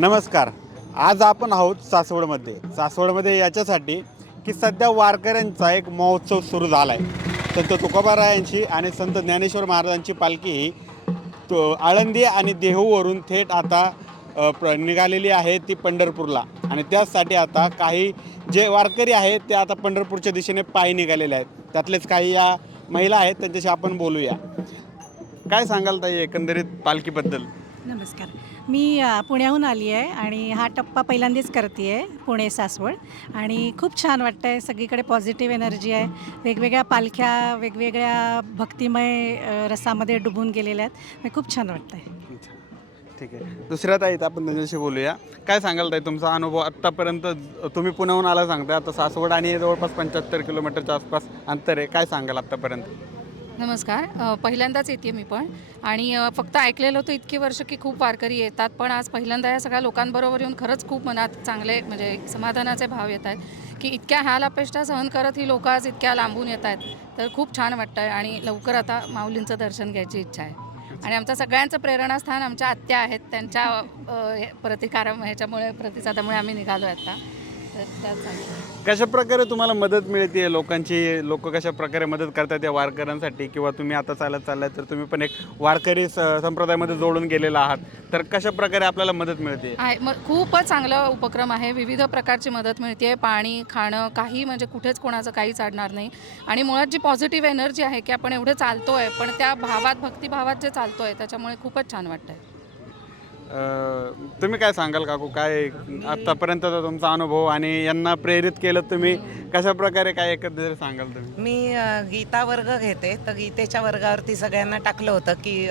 नमस्कार. आज आपण आहोत सासवडमध्ये याच्यासाठी की सध्या वारकऱ्यांचा एक महोत्सव सुरू झाला आहे. संत तुकोबारायांची आणि संत ज्ञानेश्वर महाराजांची पालखी ही आळंदी आणि देहूवरून थेट आता निघालेली आहे ती पंढरपूरला. आणि त्याचसाठी आता काही जे वारकरी आहेत ते आता पंढरपूरच्या दिशेने पायी निघालेले आहेत. त्यातलेच काही या महिला आहेत, त्यांच्याशी आपण बोलूया. काय सांगाल ताई एकंदरीत पालखीबद्दल? नमस्कार. मी पुण्याहून आली आहे आणि हा टप्पा पहिल्यांदाच करते आहे, पुणे सासवड. आणि खूप छान वाटतं आहे. सगळीकडे पॉझिटिव्ह एनर्जी आहे. वेगवेगळ्या पालख्या वेगवेगळ्या भक्तिमय रसामध्ये डुबून गेलेल्या आहेत. मी खूप छान वाटतं आहे. ठीक आहे. दुसऱ्या ताईत आपण त्यांच्याशी बोलूया. काय सांगाल ताई तुमचा अनुभव आत्तापर्यंत? तुम्ही पुण्याहून आला सांगताय, आता सासवड आणि जवळपास 75 किलोमीटरच्या आसपास अंतर आहे. काय सांगाल आत्तापर्यंत? नमस्कार. पहिल्यांदाच येते मी पण. आणि फक्त ऐकलेलं होतं इतकी वर्ष की खूप वारकरी येतात, पण आज पहिल्यांदा या सगळ्या लोकांबरोबर येऊन खरंच खूप मनात चांगले म्हणजे समाधानाचे भाव येत आहेत की इतक्या हाल अपेष्टा सहन करत ही लोकं आज इतक्या लांबून येत आहेत. तर खूप छान वाटतं आहे आणि लवकर आता माऊलींचं दर्शन घ्यायची इच्छा आहे. आणि आमचं सगळ्यांचं प्रेरणास्थान आमच्या आत्या आहेत, त्यांच्या ह्याच्यामुळे प्रतिसादामुळे आम्ही निघालो आहे आता. तर त्याच कशा प्रकारे तुम्हाला मदत मिळते? लोक कशा प्रकारे मदत करतात या वारकऱ्यांसाठी? किंवा तुम्ही आता चाललाय तर तुम्ही पण एक वारकरी संप्रदायामध्ये जोडून गेलेला आहात, तर कशा प्रकारे आपल्याला मदत मिळते? मग खूपच चांगला उपक्रम आहे. विविध प्रकारची मदत मिळते आहे. पाणी, खाणं, काही म्हणजे कुठेच कोणाचं काहीच अडणार नाही. आणि मुळात जी पॉझिटिव्ह एनर्जी आहे की आपण एवढे चालतो आहे, पण त्या भावात, भक्तिभावात जे चालतो आहे त्याच्यामुळे खूपच छान वाटतं आहे. तुम्ही काय सांगाल काकू? काय आत्तापर्यंतचा तुमचा अनुभव आणि यांना प्रेरित केलं तुम्ही कशा प्रकारे, काय एकंदरीत सांगाल तुम्ही? मी गीता वर्ग घेते, तर गीतेच्या वर्गावरती सगळ्यांना टाकलं होतं की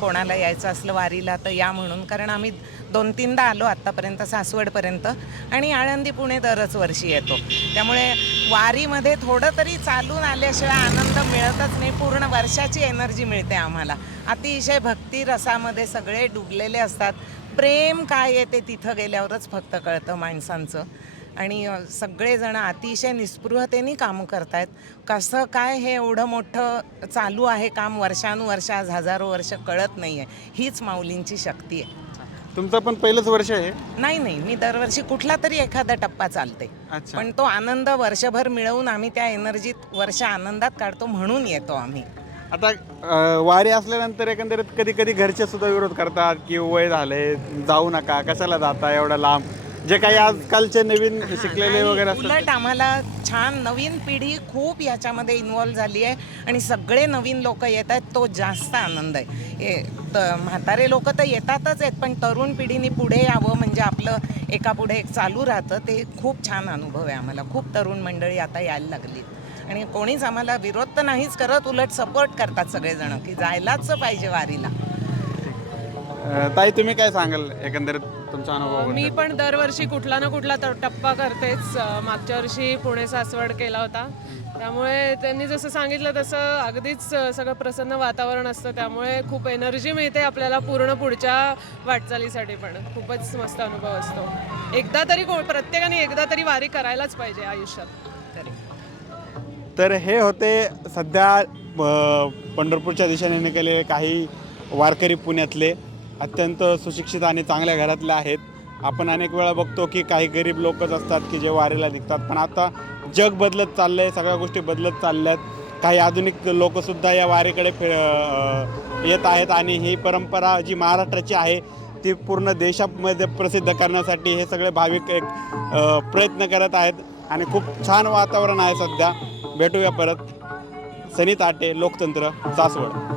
कोणाला यायचं असलं वारीला तर या म्हणून. कारण आम्ही 2-3दा आलो आत्तापर्यंत सासवडपर्यंत आणि आळंदी पुणे दरच वर्षी येतो. त्यामुळे वारीमध्ये थोडं तरी चालून आल्याशिवाय आनंद मिळतच नाही. पूर्ण वर्षाची एनर्जी मिळते आम्हाला. अतिशय भक्ती रसामध्ये सगळे डुबलेले असतात. प्रेम काय आहे ते तिथं गेल्यावरच फक्त कळतं माणसांचं. आणि सगळेजण अतिशय निस्पृहतेने काम करतायत. कसं काय हे एवढं मोठं चालू आहे काम वर्षानुवर्ष, आज हजारो वर्ष, कळत नाही आहे. हीच माऊलींची शक्ती आहे. तुमचं पण पहिलंच वर्ष आहे? नाही, मी दरवर्षी कुठला तरी एखादा टप्पा चालते. अच्छा. पण तो आनंद वर्षभर मिळवून आम्ही त्या एनर्जीत वर्ष आनंदात काढतो, म्हणून येतो आम्ही. आता वारी असल्यानंतर एकंदरीत कधी कधी घरचे सुद्धा विरोध करतात की वय झाले, जाऊ नका, कशाला जाता एवढा लांब, जे काही आजकालचे नवीन शिकलेले वगैरे असतात. उलट आम्हाला छान नवीन पिढी खूप याच्यामध्ये इन्व्हॉल्व झाली आहे आणि सगळे नवीन लोक येत आहेत, तो जास्त आनंद आहे. म्हातारे लोक तर येतातच आहेत, पण तरुण पिढीने पुढे यावं म्हणजे आपलं एकापुढे एक चालू राहतं. ते खूप छान अनुभव आहे आम्हाला. खूप तरुण मंडळी आता यायला लागली आणि कोणीच आम्हाला विरोध तर नाहीच करत, उलट सपोर्ट करतात सगळेजण की जायलाच पाहिजे वारीला. ताई तुम्ही काय सांगाल एकंदरीत तुमचा अनुभव? मी पण दरवर्षी कुठला ना कुठला टप्पा करतेच. मागच्या वर्षी पुणे सासवड केला होता. त्यामुळे त्यांनी जसं सांगितलं तसं अगदीच सगळं प्रसन्न वातावरण असतं. त्यामुळे खूप एनर्जी मिळते आपल्याला पूर्ण पुढच्या वाटचालीसाठी. पण खूपच मस्त अनुभव असतो. एकदा तरी प्रत्येकाने एकदा तरी वारी करायलाच पाहिजे आयुष्यात तरी. तर हे होते सध्या पंढरपूरच्या दिशेने निघालेले काही वारकरी पुण्यातले. अत्यंत सुशिक्षित आणि चांगल्या घरातले आहेत. आपण अनेक वेळा बघतो की काही गरीब लोकच असतात की जे वारीला निघतात, पण आता जग बदलत चाललं आहे, सगळ्या गोष्टी बदलत चालल्या आहेत. काही आधुनिक लोकसुद्धा या वारीकडे येत आहेत आणि ही परंपरा जी महाराष्ट्राची आहे ती पूर्ण देशामध्ये प्रसिद्ध करण्यासाठी हे सगळे भाविक एक प्रयत्न करत आहेत आणि खूप छान वातावरण आहे सध्या. भेटूया परत. सनी ताटे, लोकतंत्र, सासवड.